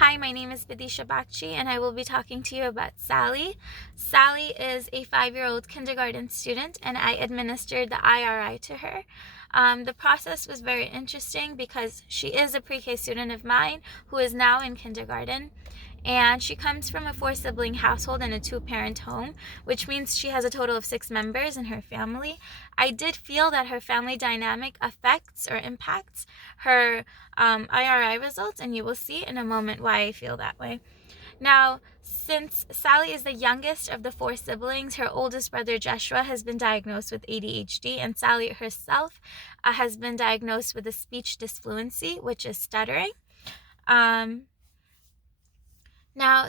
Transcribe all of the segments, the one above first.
Hi, my name is Vidisha Bakchi, and I will be talking to you about Sally. Sally is a 5-year-old kindergarten student, and I administered the IRI to her. The process was very interesting because she is a pre-K student of mine who is now in kindergarten. And she comes from a 4-sibling household and a 2-parent home, which means she has a total of 6 members in her family. I did feel that her family dynamic affects or impacts her IRI results, and you will see in a moment why I feel that way. Now, since Sally is the youngest of the 4 siblings, her oldest brother Joshua has been diagnosed with ADHD, and Sally herself has been diagnosed with a speech disfluency, which is stuttering. Now,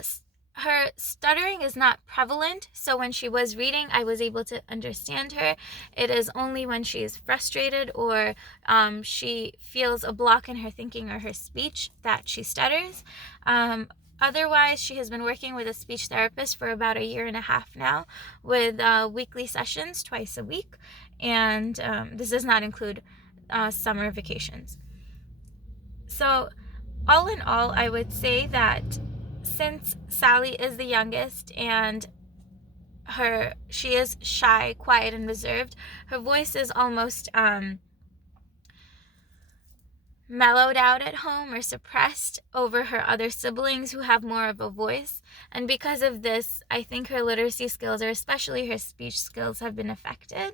her stuttering is not prevalent, so when she was reading, I was able to understand her. It is only when she is frustrated or she feels a block in her thinking or her speech that she stutters. Otherwise, she has been working with a speech therapist for about 1.5 years now, with weekly sessions twice a week, and this does not include summer vacations. So, all in all, I would say that since Sally is the youngest and she is shy, quiet, and reserved, her voice is almost mellowed out at home or suppressed over her other siblings who have more of a voice. And because of this, I think her literacy skills, or especially her speech skills, have been affected.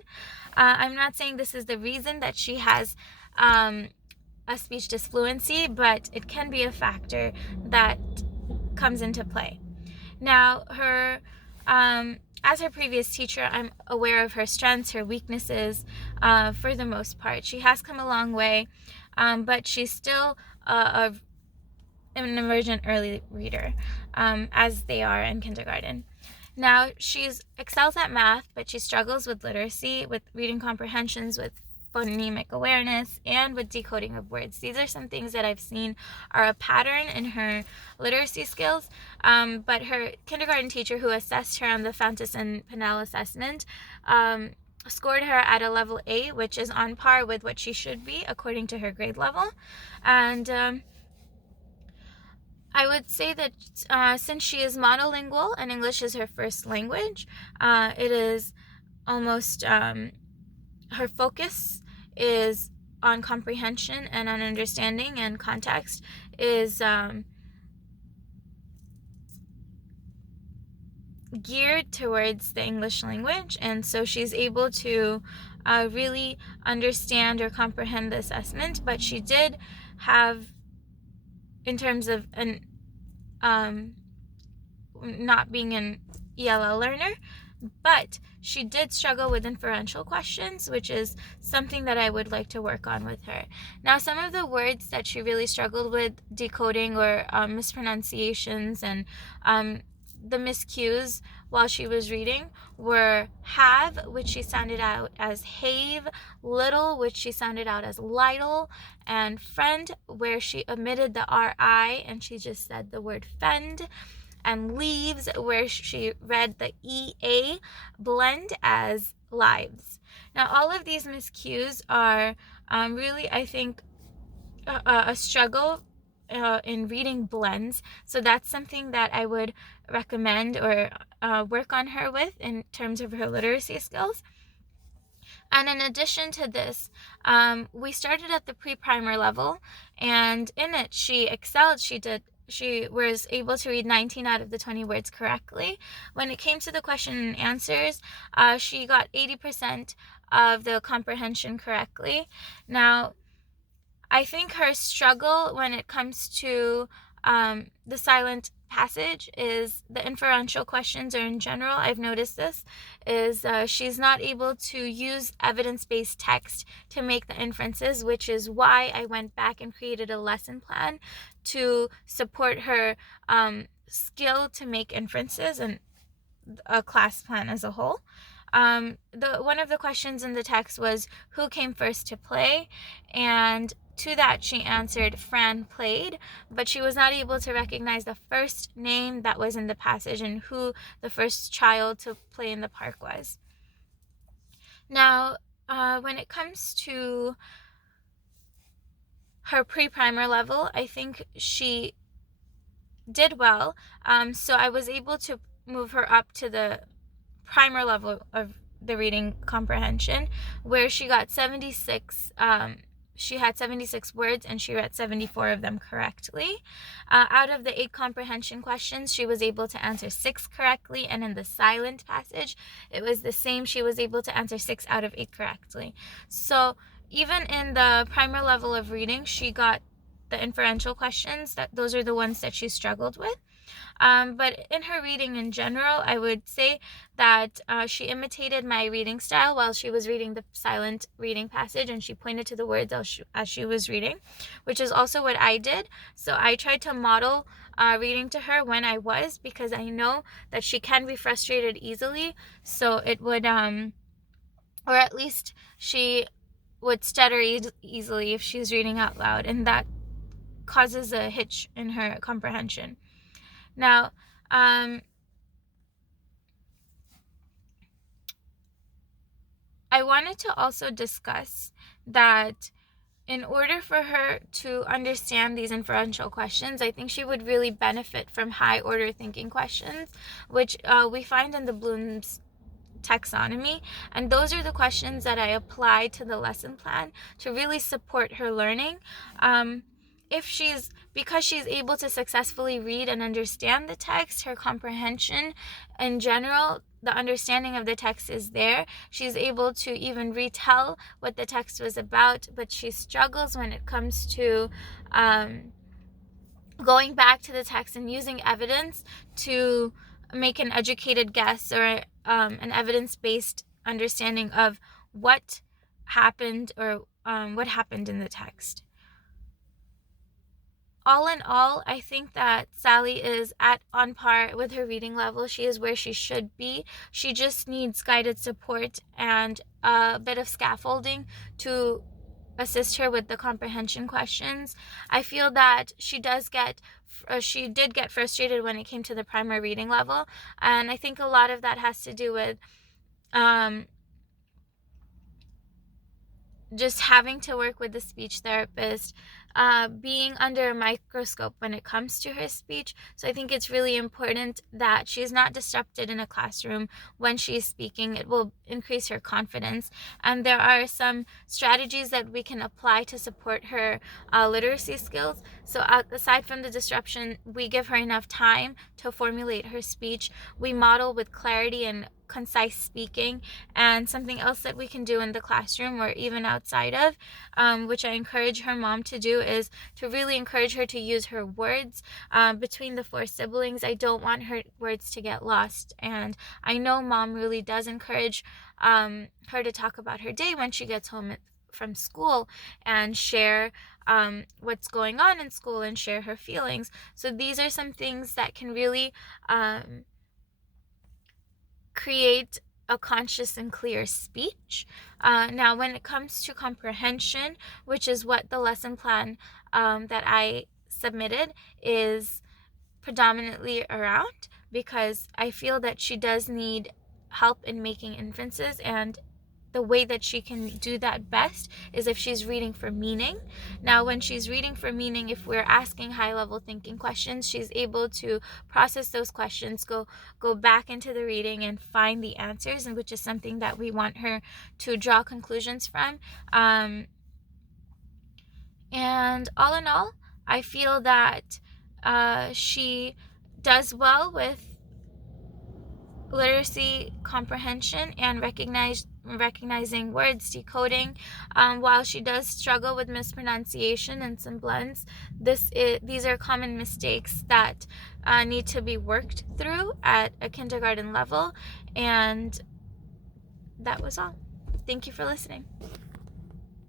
I'm not saying this is the reason that she has a speech disfluency, but it can be a factor that comes into play. Now, as her previous teacher, I'm aware of her strengths, her weaknesses, for the most part. She has come a long way, but she's still an emergent early reader, as they are in kindergarten. Now, she excels at math, but she struggles with literacy, with reading comprehensions, with phonemic awareness, and with decoding of words. These are some things that I've seen are a pattern in her literacy skills, but her kindergarten teacher, who assessed her on the Fountas and Pinnell assessment, scored her at a level A, which is on par with what she should be according to her grade level. And I would say that since she is monolingual and English is her first language, it is almost her focus is on comprehension and on understanding, and context is geared towards the English language, and so she's able to really understand or comprehend the assessment. But she did have, in terms of not being an ELL learner, but she did struggle with inferential questions, which is something that I would like to work on with her. Now, some of the words that she really struggled with decoding, or mispronunciations and the miscues while she was reading, were have, which she sounded out as have, little, which she sounded out as lidle, and friend, where she omitted the RI and she just said the word fend, and leaves, where she read the EA blend as lives. Now, all of these miscues are really, I think, a struggle in reading blends. So that's something that I would recommend or work on her with in terms of her literacy skills. And in addition to this, we started at the pre-primer level, and in it she excelled. She was able to read 19 out of the 20 words correctly. When it came to the question and answers, she got 80% of the comprehension correctly. Now, I think her struggle when it comes to the silent passage is the inferential questions, or in general, I've noticed this, is she's not able to use evidence-based text to make the inferences, which is why I went back and created a lesson plan to support her skill to make inferences, and a class plan as a whole. One of the questions in the text was, who came first to play? And to that she answered, Fran played, but she was not able to recognize the first name that was in the passage and who the first child to play in the park was. Now, when it comes to her pre-primer level, I think she did well. So I was able to move her up to the primer level of the reading comprehension, where she got 76. She had 76 words and she read 74 of them correctly. Out of the 8 comprehension questions, she was able to answer 6 correctly, and in the silent passage, it was the same. She was able to answer 6 out of 8 correctly. So even in the primer level of reading, she got the inferential questions. Those are the ones that she struggled with. But in her reading in general, I would say that she imitated my reading style while she was reading the silent reading passage, and she pointed to the words as she was reading, which is also what I did. So I tried to model reading to her when I was, because I know that she can be frustrated easily. So it would, or at least she would stutter easily if she's reading out loud, and that causes a hitch in her comprehension. Now, I wanted to also discuss that in order for her to understand these inferential questions, I think she would really benefit from high order thinking questions, which we find in the Bloom's taxonomy, and those are the questions that I apply to the lesson plan to really support her learning. Because she's able to successfully read and understand the text, her comprehension in general, the understanding of the text is there. She's able to even retell what the text was about, but she struggles when it comes to going back to the text and using evidence to make an educated guess or an evidence-based understanding of what happened, or what happened in the text. All in all, I think that Sally is on par with her reading level. She is where she should be. She just needs guided support and a bit of scaffolding to assist her with the comprehension questions. I feel that she did get frustrated when it came to the primer reading level, and I think a lot of that has to do with just having to work with the speech therapist, being under a microscope when it comes to her speech. So I think it's really important that she's not disrupted in a classroom when she's speaking. It will increase her confidence. And there are some strategies that we can apply to support her literacy skills. So aside from the disruption, we give her enough time to formulate her speech. We model with clarity and concise speaking. And something else that we can do in the classroom or even outside of, which I encourage her mom to do, is to really encourage her to use her words. Between the 4 siblings, I don't want her words to get lost, and I know mom really does encourage her to talk about her day when she gets home from school and share what's going on in school and share her feelings. So these are some things that can really create a conscious and clear speech. Now, when it comes to comprehension, which is what the lesson plan that I submitted is predominantly around, because I feel that she does need help in making inferences, and the way that she can do that best is if she's reading for meaning. Now, when she's reading for meaning, if we're asking high-level thinking questions, she's able to process those questions, go back into the reading and find the answers, and which is something that we want her to draw conclusions from. And all in all, I feel that she does well with literacy comprehension and recognizing words, decoding. While she does struggle with mispronunciation and some blends, these are common mistakes that need to be worked through at a kindergarten level. And that was all. Thank you for listening.